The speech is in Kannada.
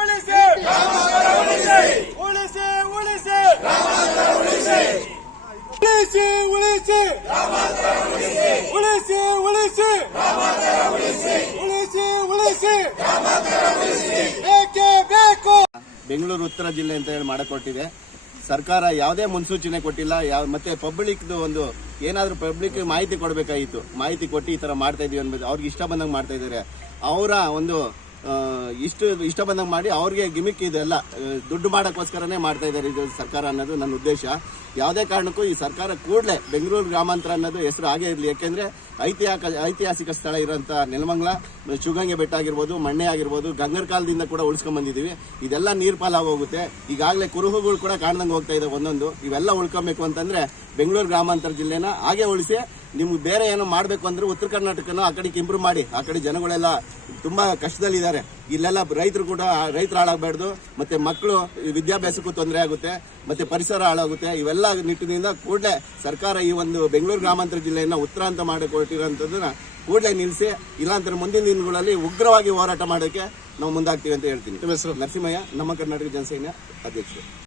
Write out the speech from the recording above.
ಉಳಿಸಿ. ಉಳಿಸಿ ಉಳಿಸಿ. ಉಳಿಸಿ ಉಳಿಸಿ. ಉಳಿಸಿ ಉಳಿಸಿ. ಉಳಿಸಿ ಉಳಿಸಿ. ಬೇಕು ಬೆಂಗಳೂರು ಉತ್ತರ ಜಿಲ್ಲೆ ಅಂತ ಹೇಳಿ ಮಾಡಿಕೊಟ್ಟಿದೆ. ಸರ್ಕಾರ ಯಾವುದೇ ಮುನ್ಸೂಚನೆ ಕೊಟ್ಟಿಲ್ಲ. ಯಾವ ಮತ್ತೆ ಪಬ್ಲಿಕ್ದು ಒಂದು ಏನಾದರೂ ಪಬ್ಲಿಕ್ ಮಾಹಿತಿ ಕೊಡಬೇಕಾಗಿತ್ತು. ಮಾಹಿತಿ ಕೊಟ್ಟು ಈ ಥರ ಮಾಡ್ತಾ ಇದೀವಿ ಅನ್ಬೋದು ಅವ್ರಿಗೆ ಇಷ್ಟ ಬಂದಂಗೆ ಮಾಡ್ತಾ ಇದ್ದಾರೆ. ಅವರ ಒಂದು ಇಷ್ಟು ಇಷ್ಟ ಬಂದಂಗೆ ಮಾಡಿ ಅವ್ರಿಗೆ ಗಿಮಿಕ್ ಇದೆಲ್ಲ ದುಡ್ಡು ಮಾಡೋಕ್ಕೋಸ್ಕರನೇ ಮಾಡ್ತಾ ಇದ್ದಾರೆ ಇದು ಸರ್ಕಾರ ಅನ್ನೋದು ನನ್ನ ಉದ್ದೇಶ. ಯಾವುದೇ ಕಾರಣಕ್ಕೂ ಈ ಸರ್ಕಾರ ಕೂಡಲೇ ಬೆಂಗಳೂರು ಗ್ರಾಮಾಂತರ ಅನ್ನೋದು ಹೆಸರು ಆಗೇ ಇರಲಿ. ಯಾಕೆಂದ್ರೆ ಐತಿಹಾಸಿಕ ಐತಿಹಾಸಿಕ ಸ್ಥಳ ಇರೋಂಥ ನೆಲಮಂಗ್ಲ, ಶಿವಗಂಗೆ ಬೆಟ್ಟ ಆಗಿರ್ಬೋದು, ಮಣ್ಣೆ ಆಗಿರ್ಬೋದು, ಗಂಗರ್ ಕಾಲದಿಂದ ಕೂಡ ಉಳಿಸ್ಕೊಂಡ್ ಬಂದಿದ್ದೀವಿ ಇದೆಲ್ಲ ನೀರ್ ಪಾಲಾಗಿ ಹೋಗುತ್ತೆ. ಈಗಾಗಲೇ ಕುರುಹುಗಳು ಕೂಡ ಕಾಣ್ದಂಗೆ ಹೋಗ್ತಾ ಇದೆ ಒಂದೊಂದು. ಇವೆಲ್ಲ ಉಳ್ಕೊಬೇಕು ಅಂತಂದ್ರೆ ಬೆಂಗಳೂರು ಗ್ರಾಮಾಂತರ ಜಿಲ್ಲೆನ ಹಾಗೆ ಉಳಿಸಿ ನಿಮ್ಗೆ ಬೇರೆ ಏನೋ ಮಾಡಬೇಕು ಅಂದ್ರೆ ಉತ್ತರ ಕರ್ನಾಟಕನ ಆ ಕಡೆಗೆ ಇಂಪ್ರೂವ್ ಮಾಡಿ ಆ ಕಡೆ ಜನಗಳೆಲ್ಲ ತುಂಬಾ ಕಷ್ಟದಲ್ಲಿದ್ದಾರೆ. ಇಲ್ಲೆಲ್ಲ ರೈತರು ಕೂಡ ರೈತರು ಹಾಳಾಗಬಾರ್ದು ಮತ್ತೆ ಮಕ್ಕಳು ವಿದ್ಯಾಭ್ಯಾಸಕ್ಕೂ ತೊಂದರೆ ಆಗುತ್ತೆ ಮತ್ತೆ ಪರಿಸರ ಹಾಳಾಗುತ್ತೆ. ಇವೆಲ್ಲ ನಿಟ್ಟಿನಿಂದ ಕೂಡಲೇ ಸರ್ಕಾರ ಈ ಒಂದು ಬೆಂಗಳೂರು ಗ್ರಾಮಾಂತರ ಜಿಲ್ಲೆಯನ್ನು ಉತ್ತರ ಅಂತ ಮಾಡಿಕೊಟ್ಟಿರೋಂಥದ್ದನ್ನು ಕೂಡಲೇ ನಿಲ್ಲಿಸಿ ಇಲ್ಲಾಂತರ ಮುಂದಿನ ದಿನಗಳಲ್ಲಿ ಉಗ್ರವಾಗಿ ಹೋರಾಟ ಮಾಡೋಕ್ಕೆ ನಾವು ಮುಂದಾಗ್ತೀವಿ ಅಂತ ಹೇಳ್ತೀನಿ. ಹೆಸರು? ನರಸಿಂಹಯ್ಯ ನಮ್ಮ ಕರ್ನಾಟಕ ಜನಸೇನೆ ಅಧ್ಯಕ್ಷರು.